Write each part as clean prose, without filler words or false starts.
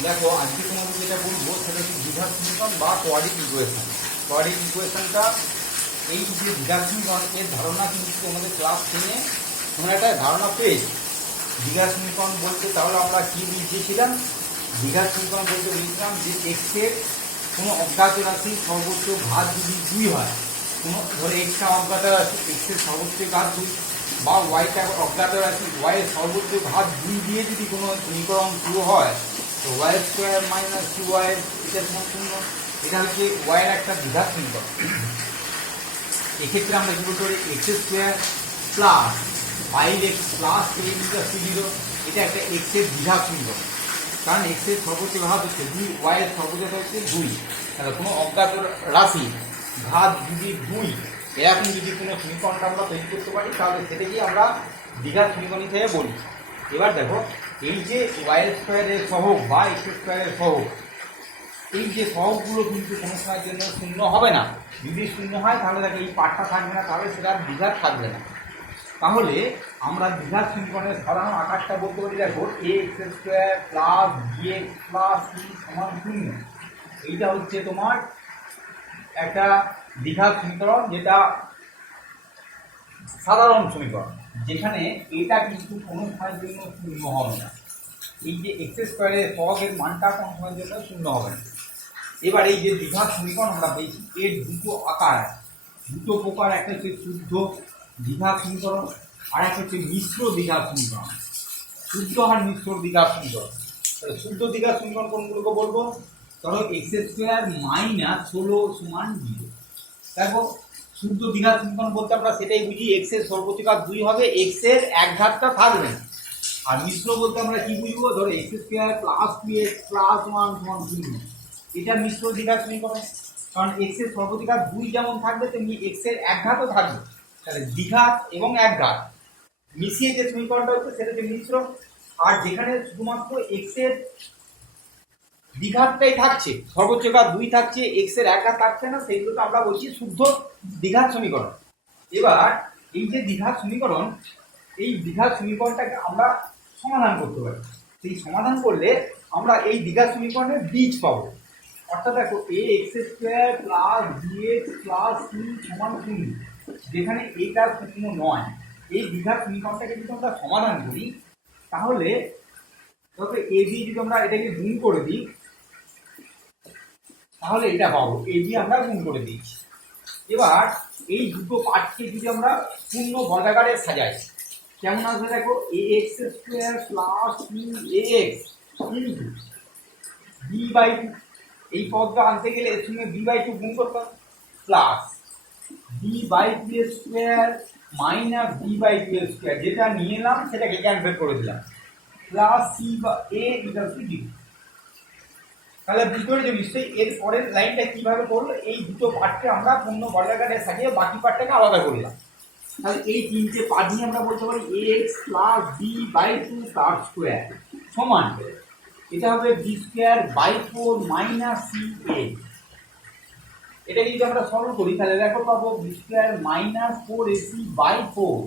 দেখো আজকে তোমাদের যেটা বলবো সেটা হচ্ছে দ্বিঘাত সমীকরণ বা কোয়াড্রিক ইকুয়েশন। কোয়াড্রিক ইকুয়েশনটা এই যে দ্বিঘাত সমীকরণ এর ধারণা কিন্তু তোমাদের ক্লাস 10-এ তোমরা একটা ধারণা পেয়েছি। দ্বিঘাত সমীকরণ বলতে তাহলে আমরা কি বুঝিয়েছিলাম? দ্বিঘাত সমীকরণ বলতে বুঝলাম যে এক্সের কোনো অজ্ঞাত রাশি সর্বোচ্চ ঘাত যদি 2 হয়, কোনো ধরে এক্সটা অজ্ঞাত রাশি, এক্সের সর্বোচ্চ ঘাত 2 বা ওয়াইটা অজ্ঞাত রাশি, ওয়াইয়ের সর্বোচ্চ ঘাত 2 দিয়ে যদি কোনো সমীকরণ শুরু হয় তো ওয়াই স্কোয়ার মাইনাস 2y এটা সমান 0। এটা হচ্ছে ওয়াইয়ের একটা দ্বিঘাত সমীকরণ। এক্ষেত্রে আমরা কি বলতে পারি? X square plus 5x plus 3 এটা একটা এক্সের দ্বিঘাত সমীকরণ, কারণ এক্সের সর্বোচ্চ ঘাত হচ্ছে 2, ওয়াইয়ের সর্বোচ্চ হচ্ছে 2। তাহলে কোনো অজ্ঞাত রাশি ঘাত যদি 2 এরকম যদি কোনো সমীকরণটা আমরা তৈরি করতে পারি তাহলে সেটাকেই আমরা দ্বিঘাত সমীকরণ হিসেবে বলি। এবার দেখো এই যে ওয়াই স্কোয়ারের সহগ বা এক্স স্কোয়ারের সহগ, এই যে সহগগুলো কিন্তু কোনো সময়ের জন্য শূন্য হবে না। যদি শূন্য হয় তাহলে দেখো এই পার্টটা থাকবে না, তাহলে সেটা দ্বিঘাত থাকবে না। তাহলে আমরা দ্বিঘাত সমীকরণের সাধারণ আকারটা বলতে পারি, দেখো A X square plus B X plus C সমান 0। এইটা হচ্ছে তোমার একটা দ্বিঘাত সমীকরণ, যেটা সাধারণ সমীকরণ, যেখানে এটা কিন্তু কোনো সময়ের জন্য শূন্য হবে না। এই যে এক্স স্কোয়ারের সহগের মানটা কোনো সময়ের জন্য শূন্য হবে না। এবার এই যে দ্বিঘাত সমীকরণ আমরা পেয়েছি, এর দুটো আকার, দুটো প্রকার, একটা হচ্ছে শুদ্ধ দ্বিঘাত সমীকরণ আর একটা হচ্ছে মিশ্র দ্বিঘাত সমীকরণ। শুদ্ধ আর মিশ্র দ্বিঘাত সমীকরণ। তাহলে শুদ্ধ দ্বিঘাত সমীকরণ কোনগুলোকে বলবো? ধরো এক্স স্কোয়ার মাইনাস 16 সমান 0। দেখো শুদ্ধ দ্বিঘাত সমীকরণ বলতে আমরা সেটাই বুঝি, এক্স এর সর্বোচ্চ ঘাত 2 হবে, এক্স এর এক ঘাতটা থাকবে না। আর মিশ্র বলতে আমরা কি বুঝবো? ধরো x square plus 2x plus 1 সমান 0। এটা মিশ্র দ্বিঘাত সমীকরণ, কারণ এক্স এর সর্বোচ্চ ঘাত 2 যেমন থাকবে তেমনি এক্স এর এক ঘাতও থাকবে। তাহলে দ্বিঘাত এবং এক ঘাত মিশিয়ে যে সমীকরণটা হচ্ছে সেটা হচ্ছে মিশ্র। আর যেখানে শুধুমাত্র এক্স এর দ্বিঘাতটাই থাকছে, সর্বোচ্চ ঘাত 2 থাকছে, এক্স এর এক ঘাত থাকছে না, সেইগুলোকে আমরা বলছি শুদ্ধ দ্বিঘাত সমীকরণ। এবার এই যে দ্বিঘাত সমীকরণ, এই দ্বিঘাত সমীকরণটাকে আমরা সমাধান করতে পারি। সেই সমাধান করলে আমরা এই দ্বিঘাত সমীকরণের বীজ পাবো। অর্থাৎ দেখো A X square plus B X plus C সমান 0, যেখানে এটা শূন্য নয়। এই দ্বিঘাত সমীকরণটাকে যদি আমরা সমাধান করি তাহলে তবে এ বি যদি আমরা এটাকে গুণ করে দিই তাহলে এটা পাবো। এ বি আমরা গুণ করে দিচ্ছি। এবার এই দুটো পার্টকে যদি আমরা পূর্ণ বর্গাকারে সাজাই কেমন আসবে? দেখো A X square plus 2ax into b/2। এই পদটা আনতে গেলে এর সঙ্গে b/2 গুণ করতাম, plus b/2 square minus b/2 square, যেটা নিয়ে এলাম সেটাকে ক্যান্সেল করে দিলাম, প্লাস c বা a ইকুয়াল টু b। তাহলে ভিতরে যে নিশ্চয়ই এর পরের লাইনটা কিভাবে করলো? এই দুটো পার্টকে আমরা পূর্ণ বর্গাকারে সাজিয়ে বাকি পার্টটাকে আলাদা করলাম। তাহলে এই তিনটে পার্ট নিয়ে আমরা বলতে পারি ax প্লাস b/2 তার স্কোয়ার সমান, এটা হবে b²/4 মাইনাস ca। এটাকে যদি আমরা সরল করি তাহলে দেখো পাবো b² মাইনাস 4ac/4।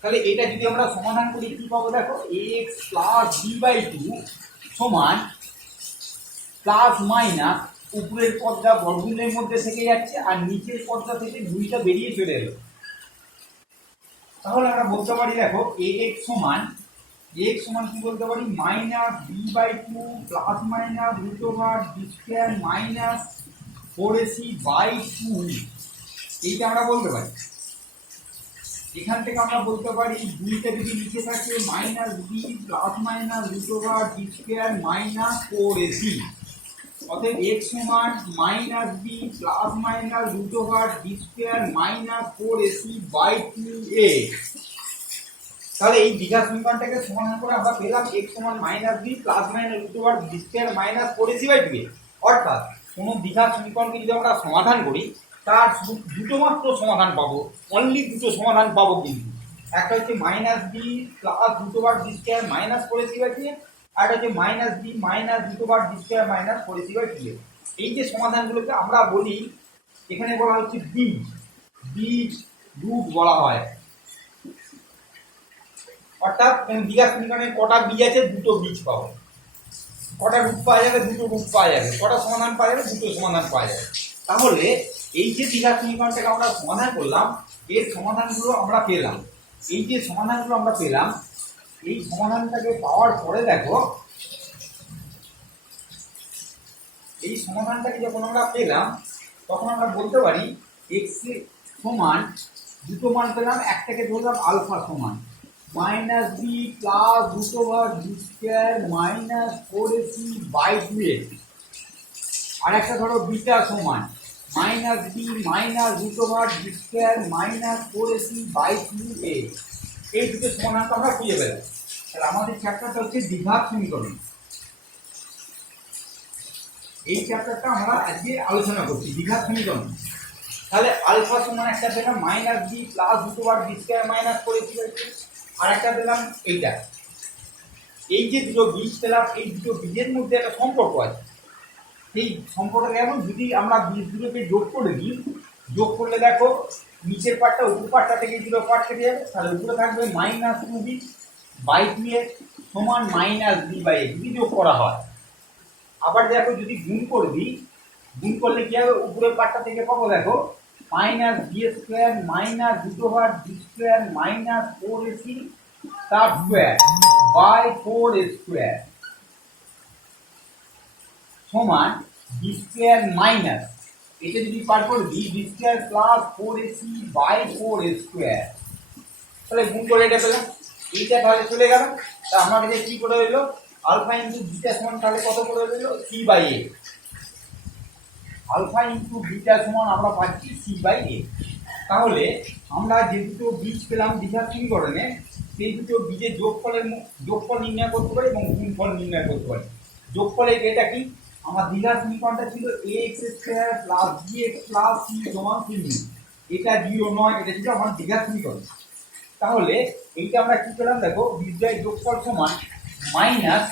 তাহলে এটা যদি আমরা সমাধান করি কি পাবো? দেখো ax প্লাস b/2 সমান প্লাস মাইনাস উপরের পদটা বর্গমূলের মধ্যে থেকে যাচ্ছে আর নিচের পদটা থেকে 2টা বেরিয়ে চলে এলো। তাহলে আমরা বলতে পারি দেখো ax সমান কি বলতে পারি? Minus b/2 plus minus √b² minus 4ac/2। এইটা আমরা বলতে পারি। এখান থেকে আমরা বলতে পারি 2টা যদি নিচে থাকে minus b plus minus √b² minus 4ac। অতএব x সমান minus b plus minus √b² minus 4ac/2a। তাহলে এই দ্বিঘাত সমীকরণটাকে সমাধান করে আমরা পেলাম x সমান minus b plus minus √b² minus 4ac/2a। অর্থাৎ কোনো দ্বিঘাত সমীকরণকে যদি আমরা সমাধান করি তার দুটো মাত্র সমাধান পাবো, অনলি দুটো সমাধান পাবো। কিন্তু একটা হচ্ছে minus b plus √b² minus 4ac/2a, আর হচ্ছে minus B minus √b² minus 4ac/2a। এই যে সমাধানগুলোকে আমরা বলি, এখানে বলা হচ্ছে বীজ রুট বলা হয়। অর্থাৎ দ্বিঘাত সমীকরণে কটা বীজ আছে, দুটো বীজ পাবো। কটা রূপ পাওয়া যাবে, দুটো রূপ পাওয়া যাবে। কটা সমাধান পাওয়া যাবে, দুটো সমাধান পাওয়া যাবে। তাহলে এই যে দ্বিঘাত সমীকরণটাকে আমরা সমাধান করলাম, এর সমাধানগুলো আমরা পেলাম। এই যে সমাধানগুলো আমরা পেলাম, এই সমাধানটাকে পাওয়ার পরে দেখো, এই সমাধানটাকে যখন আমরা পেলাম তখন আমরা বলতে পারি এক্স সমান দুটো মান পেলাম, একটাকে ধরলাম আলফা সমান মাইনাস বি প্লাস দুটো ভাগ বি স্কোয়ার মাইনাস 4ac/2x, আর একটা ধরো বিটা সমান মাইনাস বি মাইনাস দুটো ভাগ বি স্কোয়ার মাইনাস 4ac/2x। এই দুটো সমাধানটা আমরা খুঁজে পেলাম। তাহলে আমাদের চ্যাপ্টারটা হচ্ছে দ্বিঘাত সমীকরণ। এই চ্যাপ্টারটা আমরা আজকে আলোচনা করছি দ্বিঘাত সমীকরণ। তাহলে আলফা সমান একটা পেলাম মাইনাস বি প্লাস দুটো বার বি স্কোয়ার মাইনাস 4ac/2, আর একটা পেলাম এইটা। এই যে দুটো বীজ পেলাম, এই দুটো বীজের মধ্যে একটা সম্পর্ক আছে। সেই সম্পর্কটা কেমন, যদি আমরা বীজ দুটোকে যোগ করে দিই, যোগ করলে দেখো নিচের পার্টটা উপর পার্টটা থেকে দুটো পার্ট কেটে যাবে, তাহলে উপরে থাকবে মাইনাস 2b/2x সমান মাইনাস b/a যদি যোগ করা হয়। আবার দেখো যদি গুণ করে দিই, গুণ করলে কি হবে, উপরের পার্টটা থেকে পাবো দেখো মাইনাস বি স্কোয়ার মাইনাস দুটো ভাগ বি স্কোয়ার মাইনাস 4ac/4 সমান বি স্কোয়ার মাইনাস, এটা যদি পার করে দিই বি স্কোয়ার প্লাস 4ac/4, তাহলে গুণ করে এটা পেলাম। এইটা তাহলে চলে গেল। তা আমার কাছে কি করে হইলো, আলফা ইন্টু বিটা সমান তাহলে কত করে হইলো c/a। আলফা ইন্টু বিটা সমান আমরা পাচ্ছি c/a। তাহলে আমরা যে দুটো বীজ পেলাম দ্বিঘাত সমীকরণে, সেই দুটো বীজের যোগফল নির্ণয় করতে পারি এবং গুণফল নির্ণয় করতে পারি। যোগফলের এটা কি, আমার দ্বিঘাত সমীকরণটা ছিল ax² plus bx plus c সমান 0। এটা 0 নয়, এটা ছিল আমার দ্বিঘাত সমীকরণ। তাহলে এইটা আমরা কি পেলাম দেখো, বীজদ্বয়ের যোগফল সমান মাইনাস,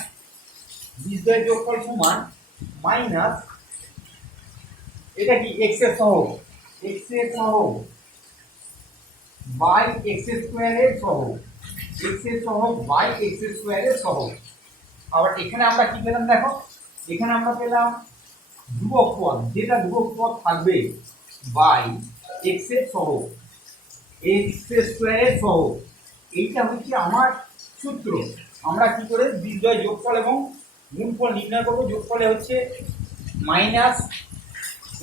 বীজদ্বয়ের যোগফল সমান মাইনাস এটা কি x এর সহগ, x এর সহগ বাই x স্কয়ারের সহগ, x এর সহগ বাই x স্কয়ারের সহগ। আবার এখানে আমরা কি পেলাম দেখো, এখানে আমরা পেলাম ধ্রুবক পদ, যেটা ধ্রুবক পদ থাকবে বাই x এর সহগ, x স্কয়ারের সহগ। এইটা হচ্ছে আমার সূত্র। আমরা কি করে বীজদ্বয় যোগফল এবং গুণফল নির্ণয় করব। যোগফলে হচ্ছে মাইনাস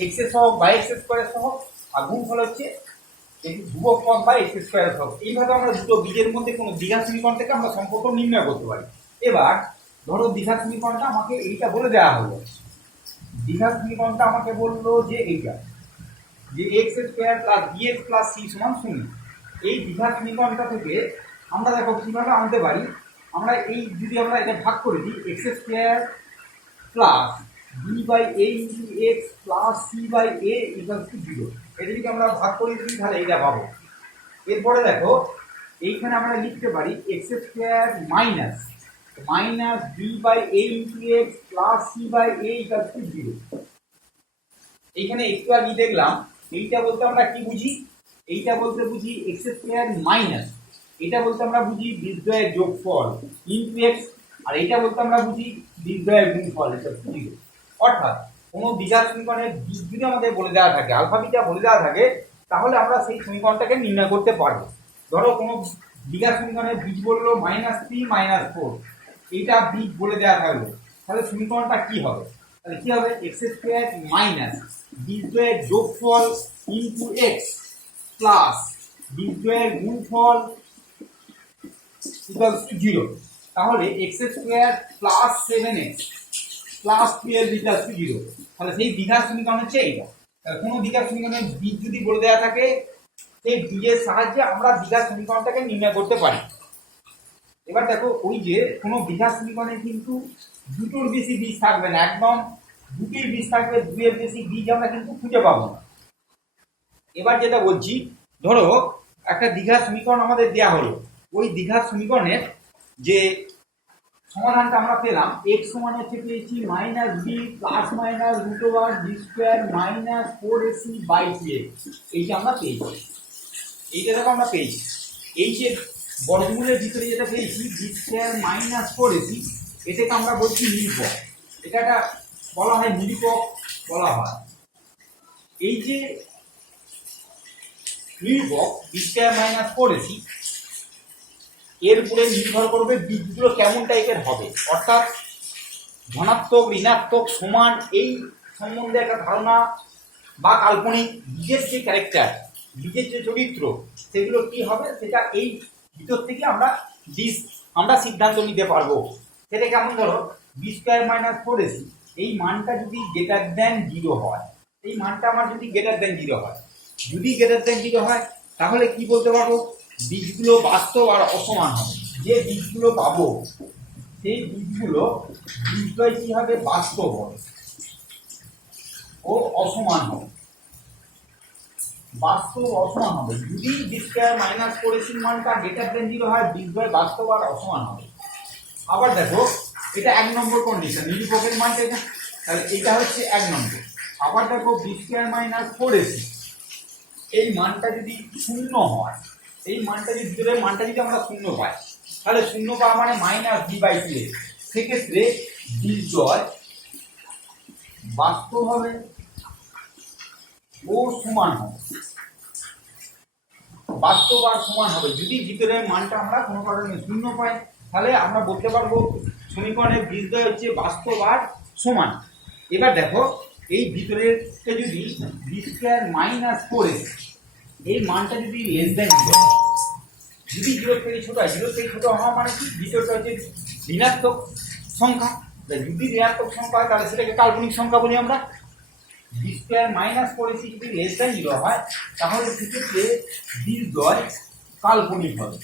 x এর সহগ বাই x স্কয়ারের সহগ, আর গুণফল হচ্ছে ধ্রুবক পদ বাই x স্কয়ারের সহগ। এইভাবে আমরা দুটো বীজের মধ্যে কোনো দ্বিঘাত সমীকরণ থেকে আমরা সম্পর্ক নির্ণয় করতে পারি। এবার ধরো দ্বিঘাত সমীকরণটা আমাকে এইটা বলে দেওয়া হলো, দ্বিঘাত সমীকরণটা আমাকে বললো যে এইটা, যে x² plus bx plus c সমান 0। এই দ্বিঘাত সমীকরণটা থেকে আমরা দেখো কিভাবে আনতে পারি। আমরা এই যদি আমরা এটা ভাগ করে দিই x² plus b/a into x plus c/a equal to 0, এটা যদি আমরা ভাগ করে দিই তাহলে এইটা পাবো। এরপরে দেখো এইখানে আমরা লিখতে পারি x² minus minus b/a into x plus c/a equal to 0। এইখানে একটু আগে দেখলাম, এইটা বলতে আমরা কি বুঝি, এইটা বলতে বুঝি x² মাইনাস, এটা বলতে আমরা বুঝি বীজদ্বয়ের যোগফল ইনটু x, আর এইটা বলতে আমরা বুঝি বীজদ্বয়ের গুণফল, এটা 0। অর্থাৎ কোনো দ্বিঘাত সমীকরণের বীজ যদি আমাদের বলে দেওয়া থাকে, আলফা বিটা বলে দেওয়া থাকে, তাহলে আমরা সেই সমীকরণটাকে নির্ণয় করতে পারবো। ধরো কোনো দ্বিঘাত সমীকরণের বীজ বললো -3 -4, এইটা বীজ বলে দেওয়া থাকলো, তাহলে সমীকরণটা কি হবে, তাহলে কি হবে x² মাইনাস বীজদ্বয়ের যোগফল ইনটু x প্লাস বীজদ্বয়ের গুণফল ইকুয়াল টু 0। তাহলে x² plus 7x plus 12 equal to 0। তাহলে সেই দ্বিঘাত সমীকরণ হচ্ছে এইটা। তাহলে কোনো দ্বিঘাত সমীকরণের বীজ যদি বলে দেওয়া থাকে, সেই বীজের সাহায্যে আমরা দ্বিঘাত সমীকরণটাকে নির্ণয় করতে পারি। এবার দেখো ওই যে কোনো দ্বিঘাত সমীকরণে কিন্তু দুটোর বেশি বীজ থাকবে না, একদম দুটির বীজ থাকবে, দুইয়ের বেশি বীজ আমরা কিন্তু খুঁজে পাবো না। এবার যেটা বলছি, ধরো একটা দ্বিঘাত সমীকরণ আমাদের দেওয়া হলো, ওই দ্বিঘাত সমীকরণের যে সমাধানটা আমরা পেলাম x সমান হচ্ছে পেয়েছি minus b plus minus root over b square minus 4ac/2x, এইটা আমরা পেয়েছি। এইটা দেখো আমরা পেয়েছি। এই যে বর্গমূলের ভিতরে যেটা পেয়েছি বি স্কয়ার মাইনাস 4ac, এটাকে আমরা বলছি নিরূপক। এটা একটা বলা হয় নিরূপক বলা হয়। এই যে নিরূপক বি স্কয়ার মাইনাস 4ac, এর উপরে নির্ভর করবে বীজগুলো কেমন টাইপের হবে, অর্থাৎ ধনাত্মক, ঋণাত্মক, সমান, এই সম্বন্ধে একটা ধারণা বা কাল্পনিক বীজের যে ক্যারেক্টার, বীজের যে চরিত্র, সেগুলো কি হবে সেটা এই ভিতর থেকে আমরা সিদ্ধান্ত নিতে পারবো। সেটা কেমন, ধরো বি স্কয়ার মাইনাস 4ac, এই মানটা যদি গ্রেটার দেন 0 হয়, এই মানটা আমার যদি গ্রেটার দেন 0 হয়, যদি গ্রেটার দেন 0 হয়, তাহলে কি বলতে পারবো, বীজগুলো বাস্তব আর অসমান হবে। যে বীজগুলো পাবো সেই বীজগুলো বীজদ্বয় কি হবে, বাস্তব হবে ও অসমান হবে। বাস্তব অসমান হবে। যদি বি স্কয়ার মাইনাস 4ac মানটা গ্রেটার দেন 0 হয়, বীজদ্বয় বাস্তব আর অসমান হবে। আবার দেখো, এটা 1 নম্বর কন্ডিশন, নিরূপকের মানটা এটা, তাহলে এটা হচ্ছে 1 নম্বর। আবার দেখো বি স্কয়ার মাইনাস 4ac, এই মানটা যদি 0 হয়, এই মানটা যদি ভিতরের মানটা যদি আমরা 0 পাই, তাহলে 0 পাওয়া মানে মাইনাস b/2, সেক্ষেত্রে বীজদ্বয় বাস্তব হবে ও সমান হবে। বাস্তব আর সমান হবে। যদি ভিতরের মানটা আমরা কোনো কারণে 0 পাই, তাহলে আমরা বলতে পারবো সমীকরণের বীজদ্বয় হচ্ছে বাস্তব আর সমান। এবার দেখো, এই ভিতরের যদি বি স্কয়ার মাইনাস 4ac, এই মানটা যদি লেস দেন 0 হয়, যদি 0 থেকে ছোট হয়, 0 থেকে ছোট হওয়া মানে কি, ভিতরটা হচ্ছে ঋণাত্মক সংখ্যা। যদি ঋণাত্মক সংখ্যা হয়, তাহলে সেটাকে কাল্পনিক সংখ্যা বলি আমরা। বি স্কয়ার মাইনাস 4ac যদি লেস দেন 0 হয়, তাহলে সেক্ষেত্রে বীজদ্বয় কাল্পনিক হবে।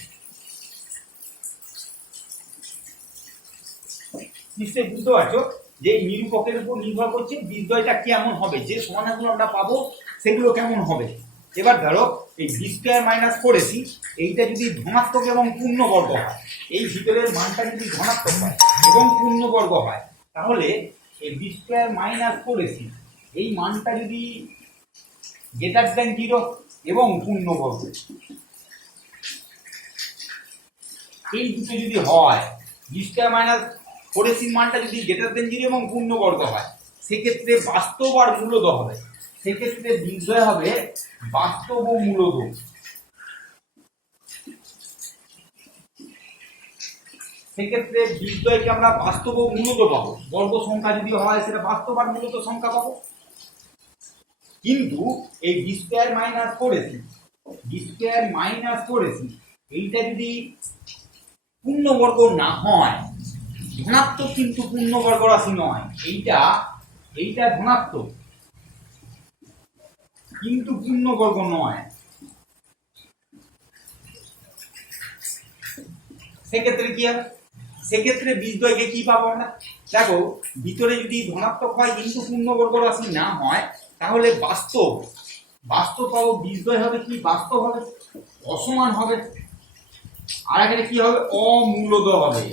নিশ্চয়ই বুঝতে পারছো যে নিরূপকের উপর নির্ভর করছে বীজদ্বয়টা কেমন হবে, যে সমাধানগুলো আমরা পাবো সেগুলো কেমন হবে। এবার ধরো এই বি স্কয়ার মাইনাস 4ac, এইটা যদি ধনাত্মক এবং পূর্ণবর্গ হয়, এই ভিতরের মানটা যদি ধনাত্মক হয় এবং পূর্ণবর্গ হয়, তাহলে এই বি স্কয়ার মাইনাস 4ac, এই মানটা যদি গ্রেটার দেন 0 এবং পূর্ণবর্গ, এই দুটো যদি হয়, বি স্কয়ার মাইনাস 4ac মানটা যদি গ্রেটার দেন 0 এবং পূর্ণবর্গ হয়, সেক্ষেত্রে বাস্তব আর মূলদ হবে। সেক্ষেত্রে বীজদ্বয় হবে বাস্তব ও মূলদ। সেক্ষেত্রে বীজদ্বয়কে আমরা বাস্তব ও মূলদ পাবো। বর্গ সংখ্যা যদি হয়, সেটা বাস্তব আর মূলদ সংখ্যা পাবো। কিন্তু এই b square minus 4ac, b square minus 4ac, এইটা যদি পূর্ণবর্গ না হয়, ধনাত্মক কিন্তু পূর্ণবর্গ রাশি নয়, এইটা ধনাত্মক কিন্তু পূর্ণবর্গ নয়, সেক্ষেত্রে কি হবে, সেক্ষেত্রে বীজদ্বয়কে কি পাবো আমরা, দেখো ভিতরে যদি ধনাত্মক হয় কিন্তু পূর্ণবর্গ রাশি না হয়, তাহলে বাস্তব পাবো। বীজদ্বয় হবে কি, বাস্তব হবে, অসমান হবে, আর এখানে কি হবে, অমূলদ হবে।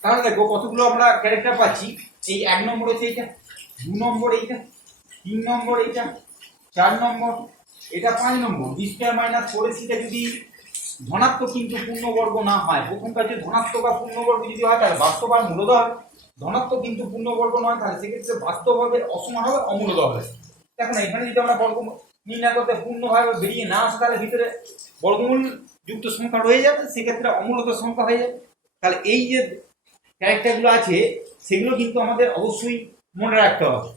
তাহলে দেখো কতগুলো আমরা ক্যারেক্টার পাচ্ছি। এই 1 নম্বর হচ্ছে এইটা, 2 নম্বর এইটা, 3 নম্বর এইটা, 4 নম্বর এটা, 5 নম্বর। বি স্কয়ার মাইনাস 4ac যদি ধনাত্মক কিন্তু পূর্ণবর্গ না হয়, প্রথমটা যে ধনাত্মক আর পূর্ণবর্গ যদি হয়, তাহলে বাস্তব আর মূলদ হবে। ধনাত্মক কিন্তু পূর্ণবর্গ নয়, তাহলে সেক্ষেত্রে বাস্তব হবে, অসমান হবে, অমূলদ হবে। দেখো না, এখানে যদি আমরা বর্গ নির্ণয় করতে পূর্ণভাবে বেরিয়ে না আসে, তাহলে ভিতরে বর্গমূল যুক্ত সংখ্যা রয়ে যাবে, সেক্ষেত্রে অমূলদ সংখ্যা হয়ে যাবে। তাহলে এই যে ক্যারেক্টারগুলো আছে, সেগুলো কিন্তু আমাদের অবশ্যই মনে রাখতে হবে।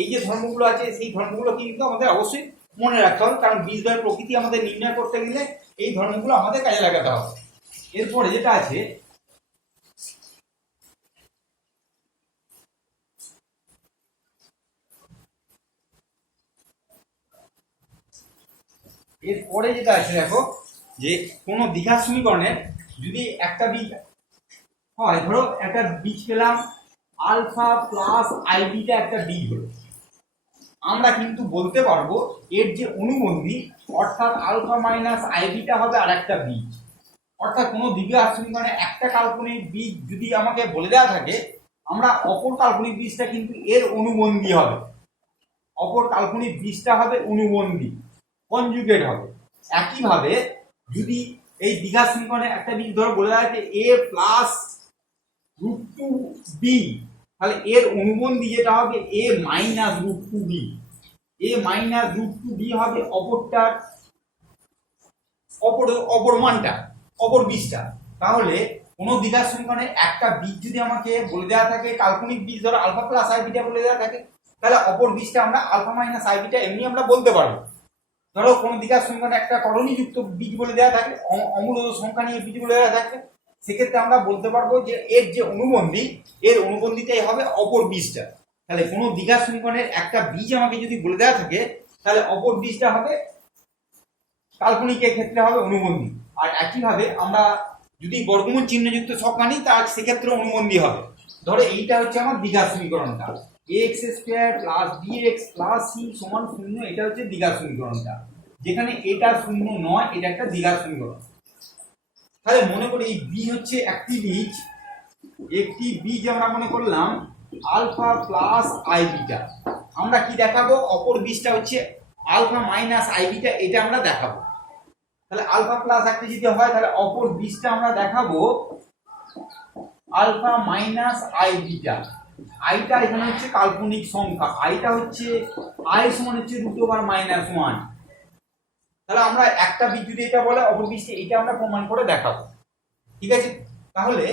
এই যে ধর্মগুলো আছে, সেই ধর্মগুলো কিন্তু আমাদের অবশ্যই মনে রাখতে হবে, কারণ বীজদ্বয়ের প্রকৃতি আমাদের নির্ণয় করতে গেলে এই ধর্মগুলো আমাদের কাজে লাগাতে হবে। এরপরে যেটা আছে, দেখো যে কোনো দ্বিঘাত সমীকরণের যদি একটা বীজ হয়, ধরো একটা বীজ পেলাম আলফা প্লাস আইবিটা একটা বীজ হলো, আমরা কিন্তু বলতে পারবো এর যে অনুবন্ধী, অর্থাৎ আলফা মাইনাস আইবিটা হবে আর একটা বীজ। অর্থাৎ কোনো দ্বিঘাত সমীকরণে একটা কাল্পনিক বীজ যদি আমাকে বলে দেওয়া থাকে, আমরা অপর কাল্পনিক বীজটা কিন্তু এর অনুবন্ধী হবে, অপর কাল্পনিক বীজটা হবে অনুবন্ধী, কনজুগেট হবে। একইভাবে যদি এই দ্বিঘাত সমীকরণে একটা বীজ ধরো বলে দেওয়া আছে a plus root two b, তাহলে এর অনুবন্ধী যেটা হবে a minus root two b, a minus root two b হবে অপরটার অপর মানটা, অপর বীজটা। তাহলে কোন দ্বিঘাত সমীকরণে একটা বীজ যদি আমাকে বলে দেওয়া থাকে কাল্পনিক বীজ ধরো আলফা প্লাস আই বিটা বলে দেওয়া থাকে, তাহলে অপর বীজটা আমরা আলফা মাইনাস আই বিটা এমনি আমরা বলতে পারবো। ধরো কোন দ্বিঘাত সমীকরণে একটা করণীযুক্ত বীজ বলে দেওয়া থাকে, অমূলত সংখ্যা নিয়ে বীজ বলে দেওয়া থাকে, সেক্ষেত্রে আমরা বলতে পারবো যে এর যে অনুবন্ধী, এর অনুবন্ধীটাই হবে অপর বীজটা। তাহলে কোন দ্বিঘাত সমীকরণের একটা বীজ আমাকে যদি বলে দেওয়া থাকে, তাহলে অপর বীজটা হবে কাল্পনিকের ক্ষেত্রে হবে অনুবন্ধী। আর একইভাবে আমরা যদি বর্গমূল চিহ্নযুক্ত সংখ্যা নিই তার সেক্ষেত্রে অনুবন্ধী হবে। ধরো এইটা হচ্ছে আমার দ্বিঘাত সমীকরণটা, x square plus b x plus C সমান 0, এটা হচ্ছে দ্বিঘাত সমীকরণটা, যেখানে এটা 0 নয়, এটা একটা দ্বিঘাত সমীকরণ। তাহলে মনে করি এই বি হচ্ছে একটি বীজ আমরা মনে করলাম আলফা প্লাস আই বিটা। আমরা কি দেখাবো, অপর বীজটা হচ্ছে আলফা মাইনাস আই বিটা, এটা আমরা দেখাবো। তাহলে আলফা প্লাস একটা যদি হয় তাহলে অপর বীজটা আমরা দেখাবো আলফা মাইনাস আই বিটা। আইটা এখানে হচ্ছে কাল্পনিক সংখ্যা, আইটা হচ্ছে আই সমান হচ্ছে রুট ওভার মাইনাস 1। তাহলে আমরা একটা বীজ যদি এটা বলে অপর বীজটা এটা আমরা প্রমাণ করে দেখাবো, ঠিক আছে। তাহলে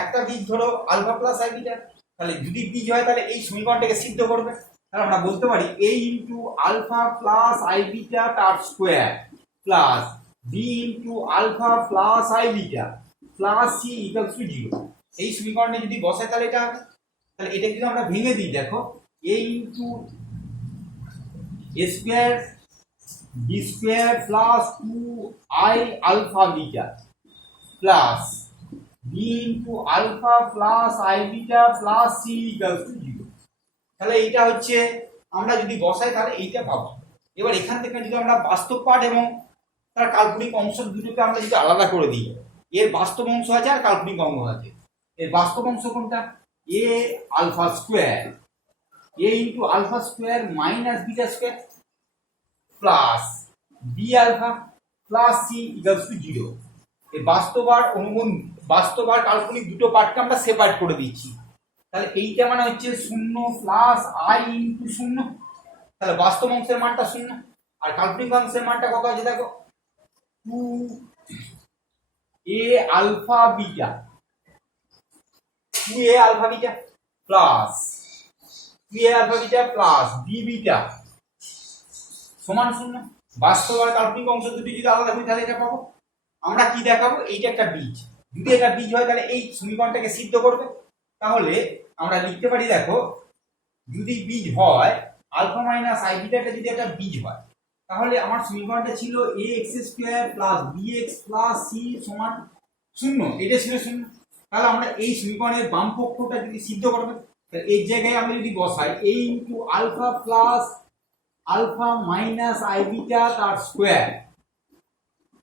একটা বীজ ধরো আলফা প্লাস আই বিটা, তাহলে যদি বীজ হয় তাহলে এই সমীকরণটাকে সিদ্ধ করবে। তাহলে আমরা বলতে পারি a into alpha plus I beta তার square plus b into alpha plus I beta plus c equals to 0। এই সমীকরণে যদি বসাই তাহলে এটা হবে। তাহলে এটা যদি আমরা ভেঙে দিই, দেখো a into a square b square plus 2i alpha beta plus b into alpha plus I beta plus c equals to 0। তাহলে এইটা হচ্ছে আমরা যদি বসাই তাহলে এইটা পাবো। এবার এখান থেকে যদি আমরা বাস্তব পাঠ এবং তার কাল্পনিক অংশ দুটোকে আমরা যদি আলাদা করে দিই, এর বাস্তব অংশ আছে আর কাল্পনিক অংশ আছে। এর বাস্তব অংশ কোনটা, a alpha square, a into alpha square minus beta square plus b alpha plus c equals to 0। এই বাস্তব আর অনুবন্ধী, বাস্তব আর কাল্পনিক দুটো পার্টকে আমরা সেপারেট করে দিচ্ছি। তাহলে এইটা মানে হচ্ছে 0 প্লাস i ইনটু 0। তাহলে বাস্তব অংশের মানটা 0 আর কাল্পনিক অংশের মানটা কত আছে দেখো 2a alpha beta, 2a alpha beta plus 2a alpha beta plus b beta সমান 0। বাস্তব আর কাল্পনিক অংশ দুটি যদি আলাদা করি তাহলে এটা পাবো। আমরা কি দেখাবো, এইটা একটা বীজ, যদি এটা বীজ হয় তাহলে এই সমীকরণটাকে সিদ্ধ করবে। তাহলে আমরা লিখতে পারি, দেখো যদি বীজ হয় আলফা মাইনাস আই বিটাটা যদি একটা বীজ হয়, তাহলে আমার সমীকরণটা ছিল ax square plus bx plus c সমান 0, এটা ছিল 0। তাহলে আমরা এই সমীকরণের বাম পক্ষটা যদি সিদ্ধ করবে, তাহলে এই জায়গায় আমরা যদি বসাই a into alpha plus alpha minus I beta তার square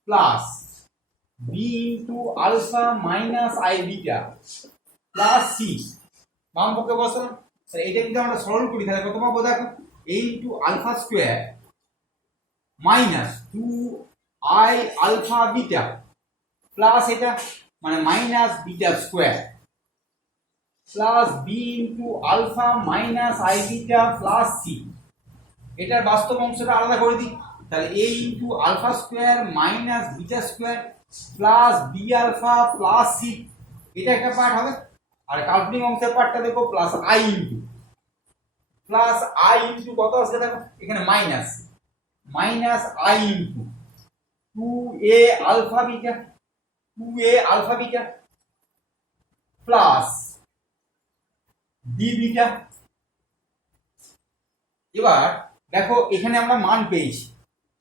plus b into alpha minus I beta plus c, বাম পক্ষে বসালাম। তাহলে এটা যদি আমরা সরল করি তাহলে কত পাবো, দেখো a into alpha square minus 2i alpha beta plus এটা মানে minus beta square plus b into alpha minus I beta plus c। এটার বাস্তব অংশটা আলাদা করে দিই, তাহলে a into alpha square minus beta square plus b alpha plus c, এটা একটা পার্ট হবে। আর কাল্পনিক অংশের পার্টটা দেখো প্লাস i ইনটু কত আছে দেখো এখানে minus i into 2a alpha beta plus b beta. এবার দেখো এখানে আমরা মান পেয়েছি,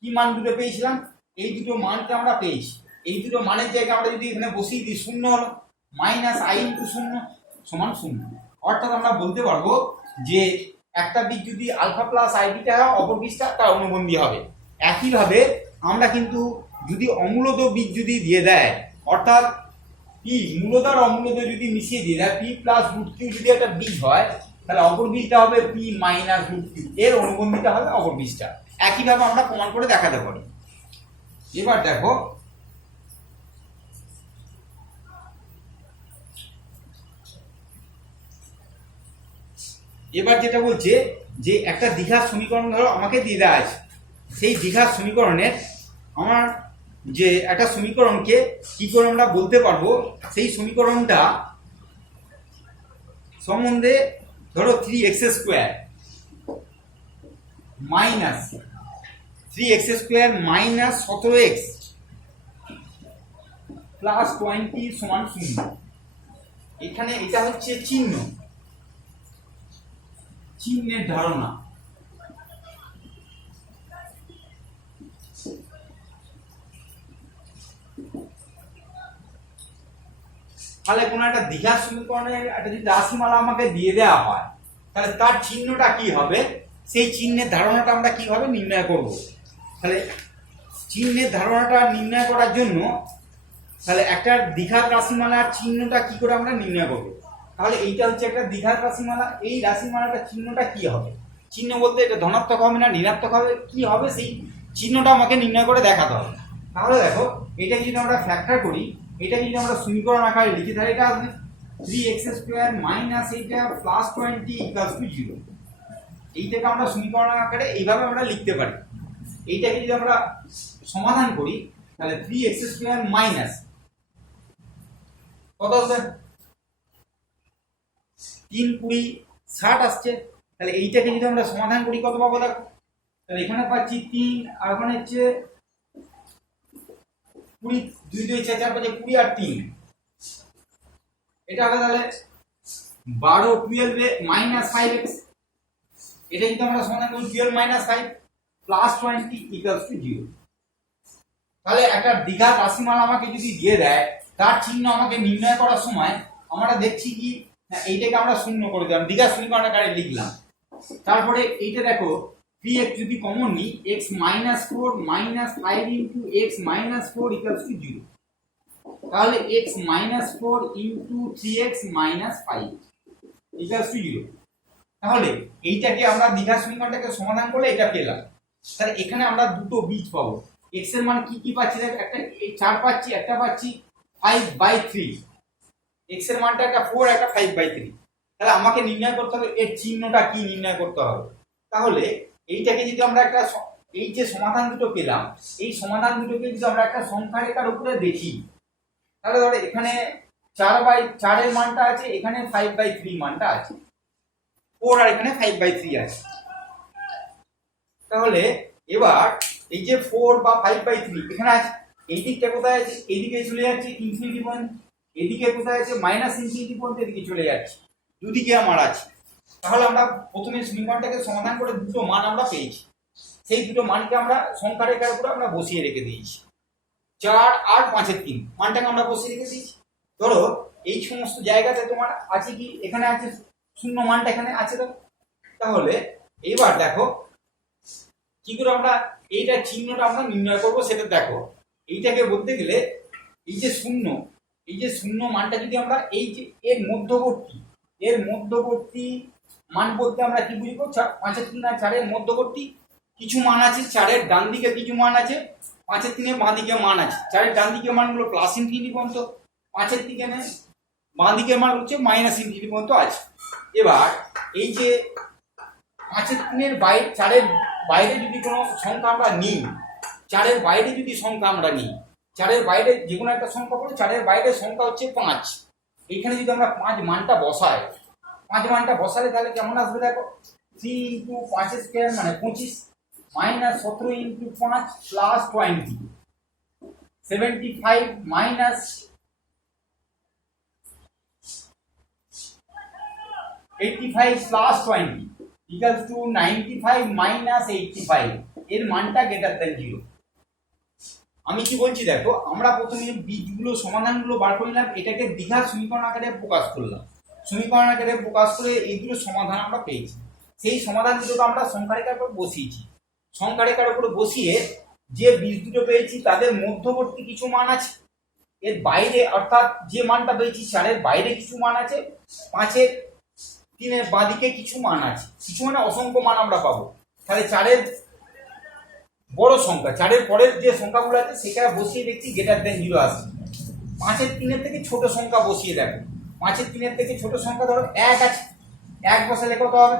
কি মান দুটো পেয়েছিলাম, এই দুটো মানকে আমরা পেয়েছি। এই দুটো মানের জায়গায় আমরা যদি এখানে বসিয়ে দিই 0 হলো, মাইনাস i ইনটু 0 সমান 0। অর্থাৎ আমরা বলতে পারবো যে একটা বীজ যদি আলফা প্লাস আই বিটা হয় অপর বীজটা তার অনুবন্ধী হবে। একইভাবে আমরা কিন্তু যদি অমূলত বীজ যদি দিয়ে দেয়, অর্থাৎ পি মূলদ আর অমূলদ যদি মিশিয়ে দিয়ে দেয়, পি প্লাস রুট কিউ যদি একটা বীজ হয়, তাহলে অপর বীজটা হবে পি মাইনাস রুট কিউ, এর অনুবন্ধীটা হবে অপর বীজটা। একইভাবে আমরা প্রমাণ করে দেখাতে পারি। এবার দেখো এবার যেটা বলছে যে একটা দ্বিঘাত সমীকরণ ধরো আমাকে দিয়ে দেওয়া আছে, সেই দ্বিঘাত সমীকরণের আমার যে একটা সমীকরণকে কি করে আমরা বলতে পারবো, সেই সমীকরণটা সম্বন্ধে ধরো 3x² minus 3x² minus 17x plus 20 সমান 0। এখানে এটা হচ্ছে চিহ্নের ধারণা। তাহলে কোনো একটা দ্বিঘাত সমীকরণের একটা যদি রাশিমালা আমাকে দিয়ে দেওয়া হয়, তাহলে তার চিহ্নটা কি হবে, সেই চিহ্নের ধারণাটা আমরা কিভাবে নির্ণয় করব। তাহলে চিহ্নের ধারণাটা নির্ণয় করার জন্য তাহলে একটা দ্বিঘাত রাশিমালার চিহ্নটা কি করে আমরা নির্ণয় করব। তাহলে এইটা হচ্ছে একটা দ্বিঘাত রাশিমালা, এই রাশিমালাটার চিহ্নটা কি হবে, চিহ্ন বলতে এটা ধনাত্মক হবে না ঋণাত্মক হবে, কি হবে সেই চিহ্নটা আমাকে নির্ণয় করে দেখাতে হবে। তাহলে দেখো এটা যদি আমরা ফ্যাক্টর করি, এটা যদি আমরা সমীকরণ আকারে লিখি, তাহলে এটা আসবে 3x² মাইনাস এইটা প্লাস 20 ইকুয়ালস টু 0। এইটাকে আমরা সমীকরণ আকারে এইভাবে আমরা লিখতে পারি। এইটাকে যদি আমরা সমাধান করি তাহলে 3x² মাইনাস কত আসবে 3 20 60 আসছে। তাহলে এইটাকে যদি আমরা সমাধান করি কত পাবো দেখো, তাহলে এখানে পাচ্ছি 3 আর ওখানে হচ্ছে 20, 2 2 4 4 5 20 আর 3, এটা হবে তাহলে 12 12 মাইনাস 5x। এটা যদি আমরা সমাধান করি 12 মাইনাস 5 প্লাস 20 ইকুয়ালস টু 0। তাহলে একটা দ্বিঘাত রাশিমালা আমাকে যদি দিয়ে দেয়, তার চিহ্ন আমাকে নির্ণয় করার সময় আমরা দেখছি কি এইটাকে আমরা শূন্য করে দিলাম, দ্বিঘাত সমীকরণ আকারে লিখলাম। তারপরে এইটা দেখো 3x যদি কমন নিই, x minus 4 minus 5 into x minus 4 equals to 0। তাহলে x minus 4 into 3x minus 5 equals to 0। তাহলে এইটাকে আমরা দ্বিঘাত সমীকরণটাকে সমাধান করলে এটা পেলাম। তাহলে এখানে আমরা দুটো বীজ পাবো। x এর মান কি কি পাচ্ছি, একটা 4 পাচ্ছি, একটা পাচ্ছি 5/3। x এর মানটা একটা 4, একটা 5/3। তাহলে আমাকে নির্ণয় করতে হবে এর চিহ্নটা কি নির্ণয় করতে হবে। তাহলে এইটাকে যদি আমরা একটা এই যে সমাধান দুটো পেলাম, এই সমাধান দুটোকে যদি আমরা একটা সংখ্যা রেখার উপরে দেখি, তাহলে ধরো এখানে 4/4 এর মানটা আছে, এখানে 5/3 মানটা আছে, 4 আর এখানে 5/3 আছে। তাহলে এবার এই যে 4 বা 5/3 এখানে আছে, এই দিকটা কোথায় আছে, এদিকে চলে যাচ্ছে ইনফিনিটি পয়েন্ট, এদিকে কোথায় আছে মাইনাস ইনফিনিটি পয়েন্ট, এদিকে চলে যাচ্ছে, দুদিকে আমার আছে। তাহলে আমরা প্রথমে সমীকরণটাকে সমাধান করে দুটো মান আমরা পেয়েছি, সেই দুটো মানকে আমরা সংখ্যা রেখার উপরে আমরা বসিয়ে রেখে দিয়েছি। 4 আর 5/3 মানটাকে আমরা বসিয়ে রেখে দিয়েছি। ধরো এই সমস্ত জায়গাতে তোমার আছে কি, এখানে আছে শূন্য, মানটা এখানে আছে। তো তাহলে এইবার দেখো কি করে আমরা এইটার চিহ্নটা আমরা নির্ণয় করবো সেটা দেখো। এইটাকে বলতে গেলে এই যে শূন্য মানটা যদি আমরা এই যে এর মধ্যবর্তী মান বলতে আমরা কি বুঝবো, 5/3 আর 4 এর মধ্যবর্তী কিছু মান আছে, 4 এর ডান দিকে কিছু মান আছে, 5/3 এর বাঁ দিকে মান আছে। 4 এর ডান দিকে মানগুলো প্লাস ইনফিনিটি পর্যন্ত, 5-এর দিকে বাঁ দিকের মান হচ্ছে মাইনাস ইনফিনিটি পর্যন্ত আছে। এবার এই যে 5/3 বাইরে, 4-এর বাইরে যদি কোনো সংখ্যা আমরা নিই, 4-এর বাইরে যদি সংখ্যা আমরা নিই, 4-এর বাইরে যে কোনো একটা সংখ্যা বলি, 4-এর বাইরে সংখ্যা হচ্ছে 5। এইখানে যদি আমরা 5 মানটা বসাই, 5 মানটা বসালে তাহলে কেমন আসবে দেখো, 3 ইন্টু 5² মানে 25 minus 17 into 5 plus 20, 75 minus 85 plus 20 equals to 95 minus 85, এর মানটা গ্রেটার দ্যান 0। আমি কি বলছি দেখো, আমরা প্রথমে বীজগুলো সমাধানগুলো বার করলাম, এটাকে দ্বিঘাত সমীকরণ আকারে প্রকাশ করলাম, সমীকরণ আকারে প্রকাশ করে এইগুলো সমাধান আমরা পেয়েছি। সেই সমাধান দুটোকে আমরা সংখ্যা রেখার উপর বসিয়েছি, সংখ্যা রেখার উপরে বসিয়ে যে বীজ দুটো পেয়েছি তাদের মধ্যবর্তী কিছু মান আছে, এর বাইরে অর্থাৎ যে মানটা পেয়েছি 4-এর বাইরে কিছু মান আছে, 5-এর 3-এর বাঁদিকে কিছু মান আছে, কিছু মানে অসংখ্য মান আমরা পাবো। তাহলে 4-এর বড় সংখ্যা, 4-এর পরের যে সংখ্যাগুলো আছে সেটা বসিয়ে দেখছি গ্রেটার দেন 0 আসছে। 5-এর 3-এর থেকে ছোট সংখ্যা বসিয়ে দেখো। 5-এর 3-এর থেকে ছোট সংখ্যা ধরো 1 আছে, 1 বসালে কত হবে?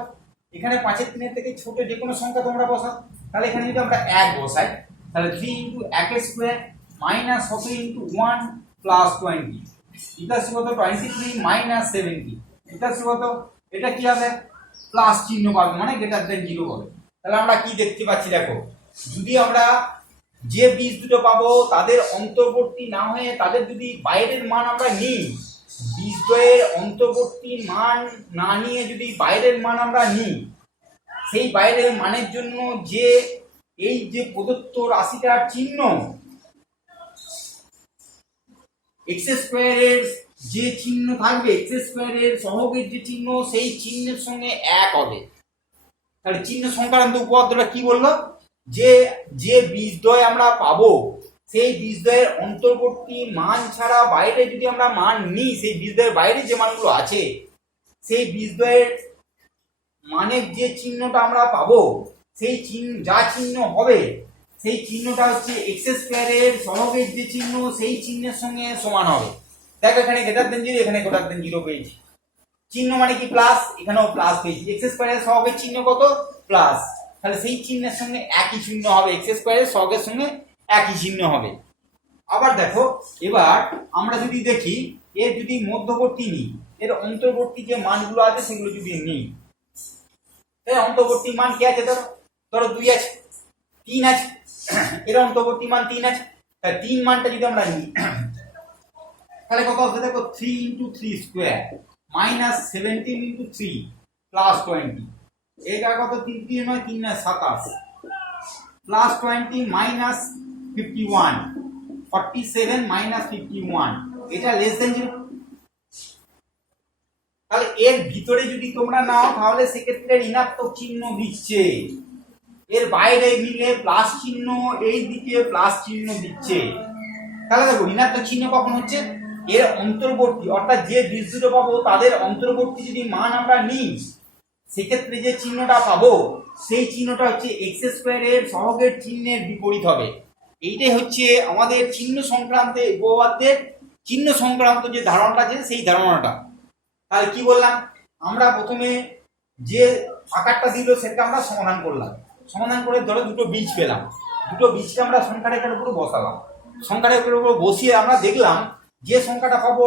এখানে 5-এর 3-এর থেকে ছোট যে কোনো সংখ্যা তোমরা বসাও, তাহলে এখানে যদি আমরা 1 বসাই তাহলে 3 × 1 স্কয়ার মাইনাস কত × 1 প্লাস 20 এটা কত 23 মাইনাস 70 এটা কত? এটা কি হবে? প্লাস চিহ্ন পাবে, মানে গ্রেটার দেন 0 হবে। তাহলে আমরা কি দেখতে পাচ্ছি দেখো, যদি আমরা যে বীজ দুটো পাবো তাদের অন্তর্বর্তী না হয়ে তাদের যদি বাইরের মান আমরা নিই, বীজ দ্বয়ের অন্তর্বর্তী মান না নিয়ে যদি বাইরের মান আমরা নিই, সেই বাইরের মানের জন্য যে এই যে প্রদত্ত রাশিটার চিহ্ন এক্স স্কয়ারের যে চিহ্ন থাকবে, এক্স স্কয়ারের সহগের যে চিহ্ন সেই চিহ্নের সঙ্গে এক হবে। তাহলে চিহ্ন সংক্রান্ত উপপাদ্যটা কি বললো, যে যে বীজদ্বয় আমরা পাবো সেই বীজদ্বয়ের অন্তর্বর্তী মান ছাড়া বাইরে যদি আমরা মান নিই, সেই বীজদ্বয়ের বাইরে যে মানগুলো আছে সেই বীজদ্বয়ের মানের যে চিহ্নটা আমরা পাবো সেই চিহ্ন যা চিহ্ন হবে সেই চিহ্নটা হচ্ছে এক্স স্কয়ারের সহগের যে চিহ্ন সেই চিহ্নের সঙ্গে সমান হবে। দেখো এখানে গ্রেটার দেন 0, এখানে গ্রেটার দেন 0 পেয়েছি, চিহ্ন মানে কি প্লাস, এখানেও প্লাস পেয়েছি, এক্স স্কয়ারের সহগের চিহ্ন কত প্লাস, তাহলে সেই চিহ্নের সঙ্গে একই চিহ্ন হবে, এক্স স্কয়ারের সহগের সঙ্গে একই চিহ্ন হবে। আবার দেখো এবার আমরা যদি দেখি এর যদি মধ্যবর্তী নিই, এর অন্তর্বর্তী যে মানগুলো আছে সেগুলো যদি নিই, এর অন্তর্বর্তী মান কি আছে? ধরো 2 আছে, 3 আছে, এর অন্তর্বর্তী মান 3 আছে, তাহলে 3 মানটা যদি আমরা নিই তাহলে কত হবে দেখো, 3 × 3 স্কয়ার মাইনাস 17 × 3 প্লাস 20 এটা কত? 3 3 নয় 3 নয় 27 প্লাস 20 মাইনাস 51 47 মাইনাস 51 এটা লেস দেন 0। তাহলে এর ভিতরে যদি তোমরা নাও তাহলে সেক্ষেত্রে ঋণাত্মক চিহ্ন দিচ্ছে, এর বাইরে নিলে প্লাস চিহ্ন, এই দিকে প্লাস চিহ্ন দিচ্ছে। তাহলে দেখো ঋণাত্মক চিহ্ন কখন হচ্ছে, এর অন্তর্বর্তী অর্থাৎ যে বীজ দুটো পাবো তাদের অন্তর্বর্তী যদি মান আমরা নিই সেক্ষেত্রে যে চিহ্নটা পাবো সেই চিহ্নটা হচ্ছে এক্স স্কয়ারের সহগের চিহ্নের বিপরীত হবে। এইটাই হচ্ছে আমাদের চিহ্ন সংক্রান্ত উপপাদ্যের চিহ্ন সংক্রান্ত যে ধারণাটা আছে সেই ধারণাটা। তাহলে কি বললাম, আমরা প্রথমে যে আকারটা দিল সেটা আমরা সমাধান করলাম, সমাধান করে ধরো দুটো বীজ পেলাম, দুটো বীজকে আমরা সংখ্যা রেখার উপর বসালাম, সংখ্যা রেখার উপর বসিয়ে আমরা দেখলাম যে সংখ্যাটা পাবো,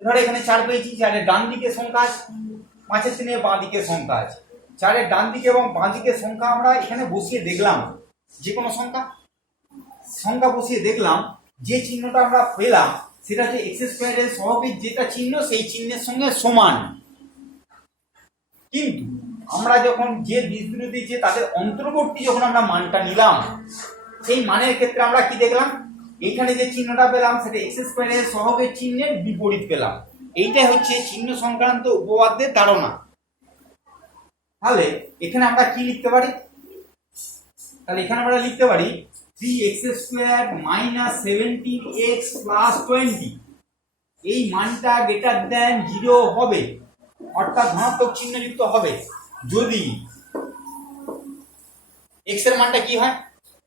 ধরো এখানে 4 পেয়েছি, 4-এর ডান দিকে সংখ্যা আছে, 5-এর 3-এর বাঁ দিকে সংখ্যা আছে, 4-এর ডান দিকে এবং বাঁ দিকের সংখ্যা আমরা এখানে বসিয়ে দেখলাম, যে কোনো সংখ্যা বসিয়ে দেখলাম যে চিহ্নটা আমরা পেলাম সেটা হচ্ছে এক্স স্কয়ারের সহগের যেটা চিহ্ন সেই চিহ্নের সঙ্গে সমান। কিন্তু আমরা যখন যে বীজগুলো দিয়েছে তাদের অন্তর্বর্তী যখন আমরা মানটা নিলাম সেই মানের ক্ষেত্রে আমরা কি দেখলাম, এইখানে যে চিহ্নটা পেলাম সেটা এক্স স্কয়ারের সহগের চিহ্নের বিপরীত পেলাম। এইটাই হচ্ছে চিহ্ন সংক্রান্ত উপপাদ্যের ধারণা। তাহলে এখানে আমরা কি লিখতে পারি, তাহলে এখানে আমরা লিখতে পারি 3x square minus 17x plus 20 এই মানটা গ্রেটার দেন 0 হবে, অর্থাৎ ধনাত্মক চিহ্নযুক্ত হবে যদি x এর মানটা কি হয়,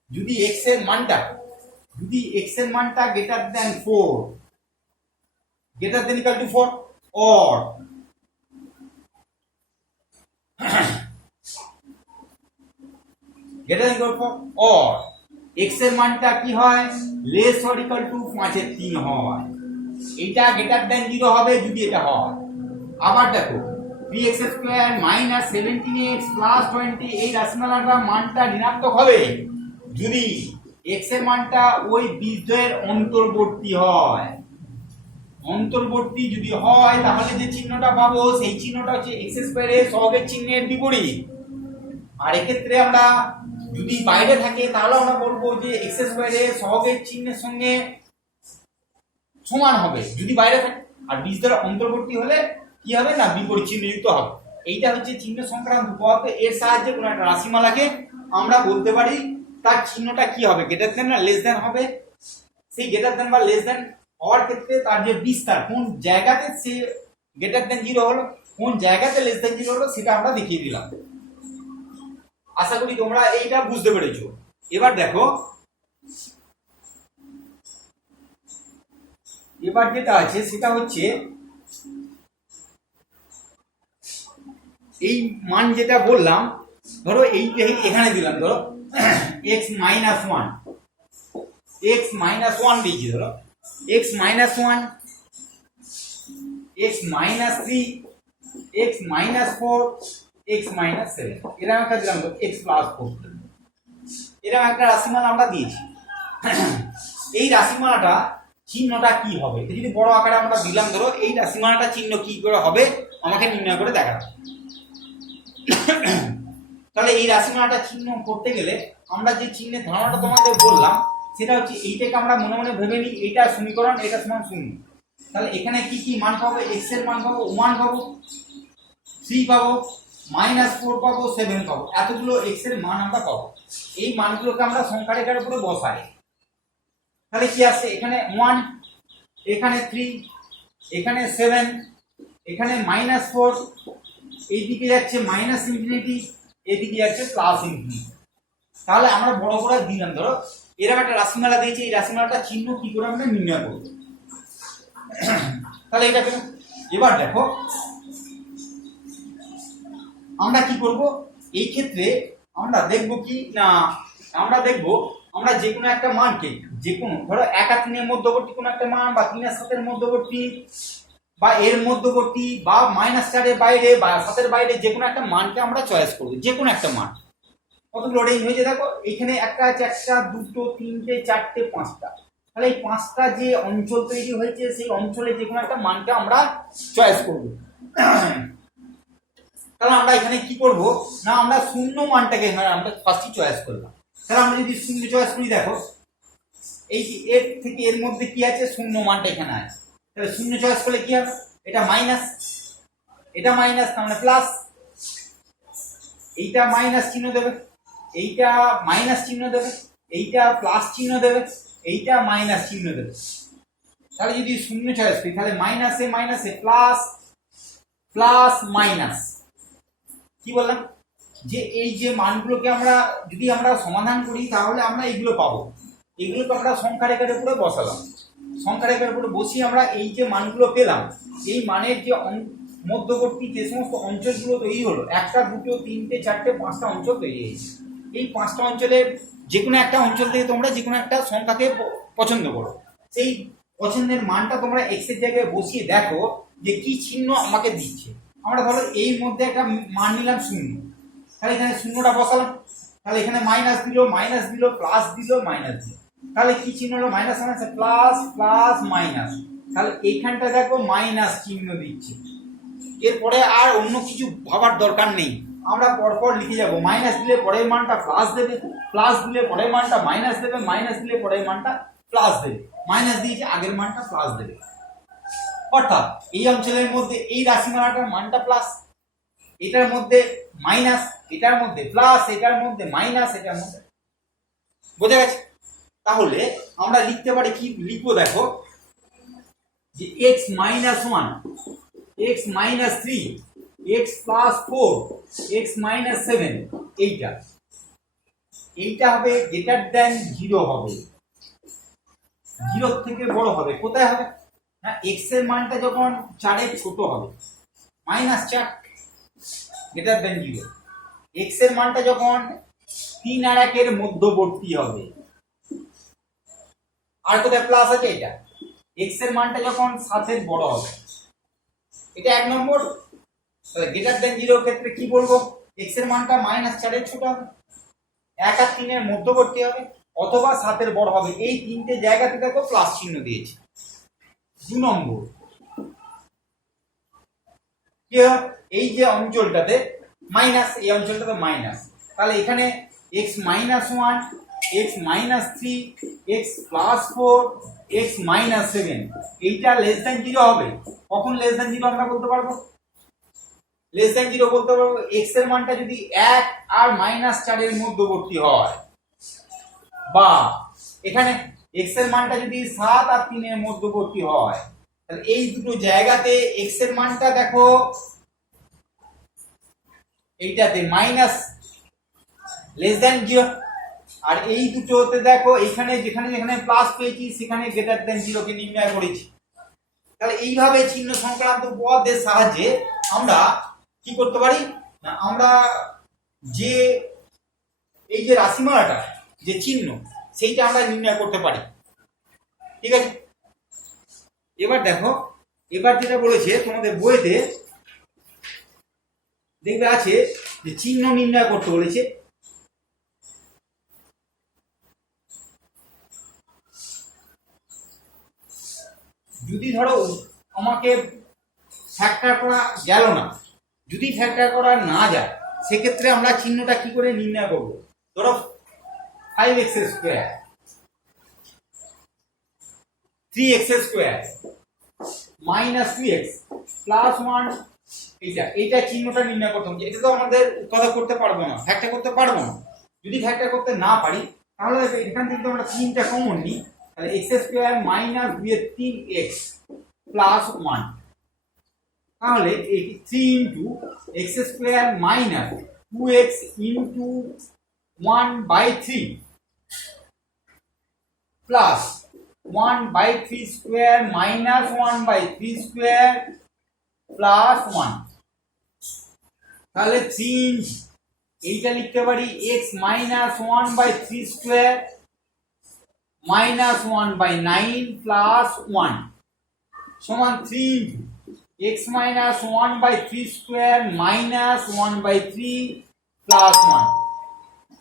যদি x এর মানটা greater than 4, greater than equal to 4 or greater than equal to 4 or x এর মানটা কি হয়, লেস অর ইকুয়াল টু 5-এর 3 হয়। এটা গ্রেটার দেন 0 হবে যদি এটা হয়। আবার দেখো 3x square minus 17x plus 20 এই রাশিমালাটার মানটা ঋণাত্মক হবে যদি x এর মানটা ওই বীজদ্বয়ের অন্তর্বর্তী হয়। অন্তর্বর্তী যদি হয় তাহলে যে চিহ্নটা পাবো সেই চিহ্নটা হচ্ছে x স্কয়ারের সহগের চিহ্নের বিপরীত। আর এক্ষেত্রে আমরা যদি বাইরে থাকে তাহলে আমরা বলবো যে x স্কয়ারের সহগের চিহ্নের সঙ্গে সমান হবে যদি বাইরে থাকে, আর বীজদ্বয়ের অন্তর্বর্তী হলে কি হবে না বিপরীত চিহ্নযুক্ত হবে। এইটা হচ্ছে চিহ্ন সংক্রান্ত উপপাদ্য। এর সাহায্যে কোনো একটা রাশিমালাকে আমরা বলতে পারি তার চিহ্নটা কি হবে, গ্রেটার দেন না লেস দেন হবে। সেই গ্রেটার দেন বা লেস দেন হওয়ার ক্ষেত্রে তার যে বিস্তার কোন জায়গাতে সে গ্রেটার দেন 0 হলো, কোন জায়গাতে লেস দেন 0 হলো সেটা আমরা দেখিয়ে দিলাম। আশা করি তোমরা এইটা বুঝতে পেরেছো। এবার দেখো, এবার যেটা আছে সেটা হচ্ছে এই মান যেটা বললাম, ধরো এই এখানে দিলাম, ধরো x minus one, x minus one দিয়েছি, ধরো x minus one, x minus three, x minus four, x minus seven, এরকম একটা দিলাম, x প্লাস ফোর, এরকম একটা রাশিমালা আমরা দিয়েছি। এই রাশিমালাটা চিহ্নটা কি হবে, যদি বড় আকারে আমরা দিলাম, ধরো এই রাশিমালাটা চিহ্ন কি করে হবে আমাকে নির্ণয় করে দেখাতে। তাহলে এই রাশিমালাটা চিহ্ন করতে গেলে আমরা যে চিহ্নের ধারণাটা তোমাদের বললাম সেটা হচ্ছে এইটাকে আমরা মনে মনে ভেবে নিই এইটা সমীকরণ, এটা সমান শূন্য। তাহলে এখানে কি কি মান পাবো, x এর মান পাবো, 1 পাবো, 3 পাবো, -4 পাবো, 7 পাবো, এতগুলো x এর মান আমরা পাবো। এই মানগুলোকে আমরা সংখ্যা রেখার উপরে বসাই। তাহলে কি আসছে, এখানে 1, এখানে 3, এখানে 7, এখানে -4, এইদিকে যাচ্ছে -ইনফিনিটি, এইদিকে যাচ্ছে +ইনফিনিটি। তাহলে আমরা বড় বড় দিলাম, ধরো এরকম একটা রাশিমালা দিয়েছি, এই রাশিমালাটা চিহ্ন কি করে আমরা নির্ণয় করব। তাহলে এটা কেন, এবার দেখো আমরা কি করব, এই ক্ষেত্রে আমরা দেখব কি না, আমরা দেখব আমরা যে কোনো একটা মানকে, যে কোনো ধরো 1 আর 3 এর মধ্যবর্তী কোনো একটা মান, বা 3 আর 7 এর মধ্যবর্তী, বা এর মধ্যবর্তী, বা -4 এর বাইরে বা 7 এর বাইরে, যে কোনো একটা মানকে আমরা চয়েস করব, যে কোনো একটা মান। কতগুলো রেঞ্জ হয়েছে দেখো, এখানে একটা আছে, একটা, দুটো, তিনটে, চারটে, পাঁচটা। তাহলে এই পাঁচটা যে অঞ্চল তৈরি হয়েছে, সেই অঞ্চলে যে কোনো একটা মানকে আমরা চয়েস করব। তাহলে আমরা এখানে কি করব না, আমরা শূন্য মানটাকে আমরা ফার্স্টই চয়েস করলাম। তাহলে আমরা যদি শূন্য চয়েস করি, দেখো এই এর থেকে এর মধ্যে কি আছে, শূন্য মানটা এখানে আছে। তাহলে শূন্য চয়েস করলে কি হবে, এটা মাইনাস, এটা মাইনাস, তার মানে প্লাস, এইটা মাইনাস চিহ্ন দেবে, এইটা মাইনাস চিহ্ন দেবে, এইটা প্লাস চিহ্ন দেবে, এইটা মাইনাস চিহ্ন দেবে। তাহলে যদি শূন্য চয়েস করি, তাহলে মাইনাসে মাইনাসে প্লাস, প্লাস মাইনাস, কি বললাম যে এই যে মানগুলোকে আমরা যদি আমরা সমাধান করি তাহলে আমরা এইগুলো পাবো। এগুলোকে আমরা সংখ্যা রেখার উপরে বসালাম, সংখ্যা রেখার উপরে বসিয়ে আমরা এই যে মানগুলো পেলাম, এই মানের যে মধ্যবর্তী যে সমস্ত অঞ্চলগুলো তৈরি হলো, একটা, দুটো, তিনটে, চারটে, পাঁচটা অঞ্চল তৈরি হয়েছে। এই পাঁচটা অঞ্চলের যে কোনো একটা অঞ্চল থেকে তোমরা যে কোনো একটা সংখ্যাকে পছন্দ করো, সেই পছন্দের মানটা তোমরা x এর জায়গায় বসিয়ে দেখো যে কি চিহ্ন আমাকে দিচ্ছে। আমরা ধরো এই মধ্যে একটা মান নিলাম শূন্য, তাহলে এখানে শূন্যটা বসালাম, তাহলে এখানে মাইনাস দিল, মাইনাস দিল, প্লাস দিল, মাইনাস দিল, তাহলে কি চিহ্ন হলো, minus minus plus, plus minus. তাহলে এইখানটা দেখো মাইনাস চিহ্ন দিচ্ছে, এরপরে আর অন্য কিছু ভাবার দরকার নেই, আমরা পরপর লিখে যাব। মাইনাস দিলে পরের মানটা প্লাস দেবে, প্লাস দিলে পরের মানটা মাইনাস দেবে, মাইনাস দিলে পরের মানটা প্লাস দেবে, মাইনাস দিয়েছে আগের মানটা প্লাস দেবে। অর্থাৎ এই অঞ্চলের মধ্যে এই রাশিমালাটার মানটা প্লাস, এটার মধ্যে মাইনাস, এটার মধ্যে প্লাস, এটার মধ্যে মাইনাস, এটার মধ্যে, বোঝা গেছে? তাহলে আমরা লিখতে পারি, কি লিখবো দেখো, যে x minus one, x minus three, x plus four, x minus seven, এইটা এইটা হবে গ্রেটার দেন 0 হবে, 0 থেকে বড় হবে। কোথায় হবে না, x এর মানটা যখন 4 এর ছোট হবে, -4 গ্রেটার দেন 0, x এর মানটা যখন 3 আর 1 এর মধ্যবর্তী হবে, আর কোথায় প্লাস আছে, এটা x এর মানটা যখন 7 এর বড় হবে, এটা 1 নম্বর। তাহলে গ্রেটার দেন 0 এর ক্ষেত্রে কি বলবো, x এর মানটা -4 এর ছোট হবে, 1 আর 3 এর মধ্যবর্তী হবে, অথবা 7 এর বড় হবে। এই তিনটে জায়গাতে দেখো প্লাস চিহ্ন দিয়েছি। 2 নম্বর, কি এই যে অঞ্চলটাতে মাইনাস, এই অঞ্চলটাতে মাইনাস, তাহলে এখানে x minus one, x minus three, x plus four, x minus seven, এইটা লেস দেন 0 হবে। কখন লেস দেন 0 আমরা বলতে পারবো, লেস দেন 0 বলতে পারবো x এর মানটা যদি 1 আর -4 এর মধ্যবর্তী হয়, বা এখানে x এর মানটা যদি 7 আর 3 এর মধ্যবর্তী হয়। তাহলে এই দুটো জায়গাতে x এর মানটা দেখো, এইটাতে মাইনাস লেস দেন 0, আর এই দুটোতে দেখো এখানে যেখানে যেখানে প্লাস পেয়েছি সেখানে গ্রেটার দেন জিরোকে নির্ণয় করেছি। তাহলে এইভাবে চিহ্ন সংক্রান্ত পদের সাহায্যে আমরা কি করতে পারি না, আমরা যে এই যে রাশিমালাটা যে চিহ্ন সেইটা আমরা নির্ণয় করতে পারি। ঠিক আছে, এবার দেখো, এবার যেটা বলেছে তোমাদের বইতে দেখবে আছে যে চিহ্ন নির্ণয় করতে বলেছে। যদি ধরো আমাকে ফ্যাক্টর করা গেল না, যদি ফ্যাক্টর করা না যায় সেক্ষেত্রে আমরা চিহ্নটা কি করে নির্ণয় করব। ধরো 5x square 3x square minus 2x plus 1, এইটা চিহ্নটা নির্ণয় করতে হবে। এটা তো আমাদের উৎপাদক করতে পারবো না, ফ্যাক্টর করতে পারবো না। যদি ফ্যাক্টর করতে না পারি তাহলে এখান থেকে আমরা 3টা কমন নিই, তাহলে x square minus 3x plus 1, তাহলে 3 into x square minus 2x into 1/3 plus 1/3 square minus 1/3 square plus 1, তাহলে 3 এইটা লিখতে পারি x minus 1/3 square minus 1/9 plus 1 সমান 3 x minus 1/3 square minus 1/3 plus 1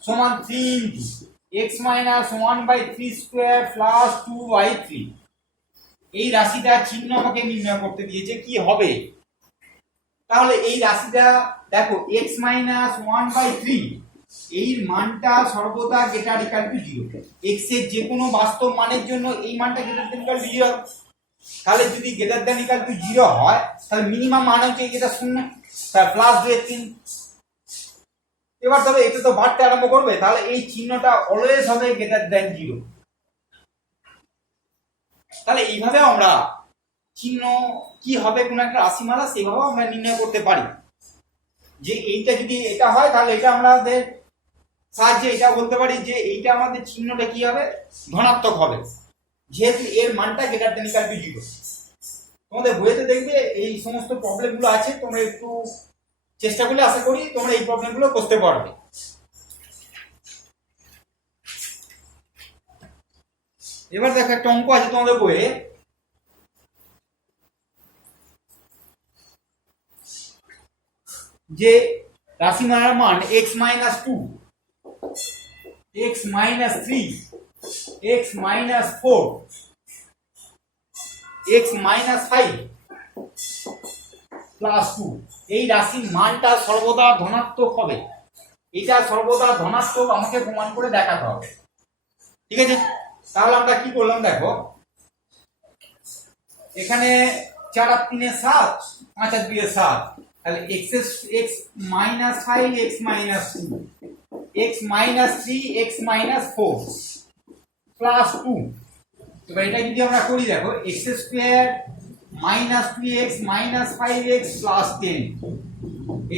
সমান 3 x মাইনাস 1/3 স্কোয়ার প্লাস 2/3। এই রাশিটা চিহ্ন আমাকে নির্ণয় করতে দিয়েছে কি হবে। তাহলে এই রাশিটা দেখো x মাইনাস 1/3 এই মানটা সর্বদা গ্রেটার ইকুয়াল টু 0। x এর যে কোনো বাস্তব মানের জন্য এই মানটা গ্রেটার দেন ইকুয়াল টু 0। তাহলে যদি গ্রেটার দেন ইকুয়াল টু 0 হয় তাহলে মিনিমাম মান হচ্ছে এটা 0, তাহলে প্লাস 2/3। এবার তবে এটা তো বাড়তে আরম্ভ করবে, তাহলে এই চিহ্নটা অলওয়েজ হবে গ্রেটার দেন 0। তাহলে এইভাবে আমরা চিহ্ন কি হবে কোন একটা রাশিমালা সেভাবে আমরা নির্ণয় করতে পারি। যে এইটা যদি এটা হয় তাহলে এটা আমাদের সাহায্যে এটা বলতে পারি যে এইটা আমাদের চিহ্নটা কি হবে, ধনাত্মক হবে, যেহেতু এর মানটা গ্রেটার দেন ইকুয়াল টু 0। তোমাদের বইতে দেখবে এই সমস্ত প্রবলেমগুলো আছে, তোমরা একটু চেষ্টা করলে আশা করি তোমরা এই প্রবলেমগুলো করতে পারবে। এবার দেখো একটা অঙ্ক আছে তোমাদের বইয়ে, যে রাশিমালার মান x minus 2, x minus 3, x minus 4, x minus 5 plus 2, এই রাশির মানটা সর্বদা ধনাত্মক হবে। এটা সর্বদা ধনাত্মক আমাকে প্রমাণ করে দেখাতে হবে। ঠিক আছে, তাহলে আমরা কি করলাম দেখো, এখানে 4 আর 3 7, 5 আর 2 7, তাহলে x minus 5 x minus 2 x minus 3 x minus 4 plus 2। এবার এটা যদি আমরা করি দেখো x square minus 2x minus 5x plus 10,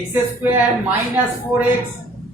x square minus 4x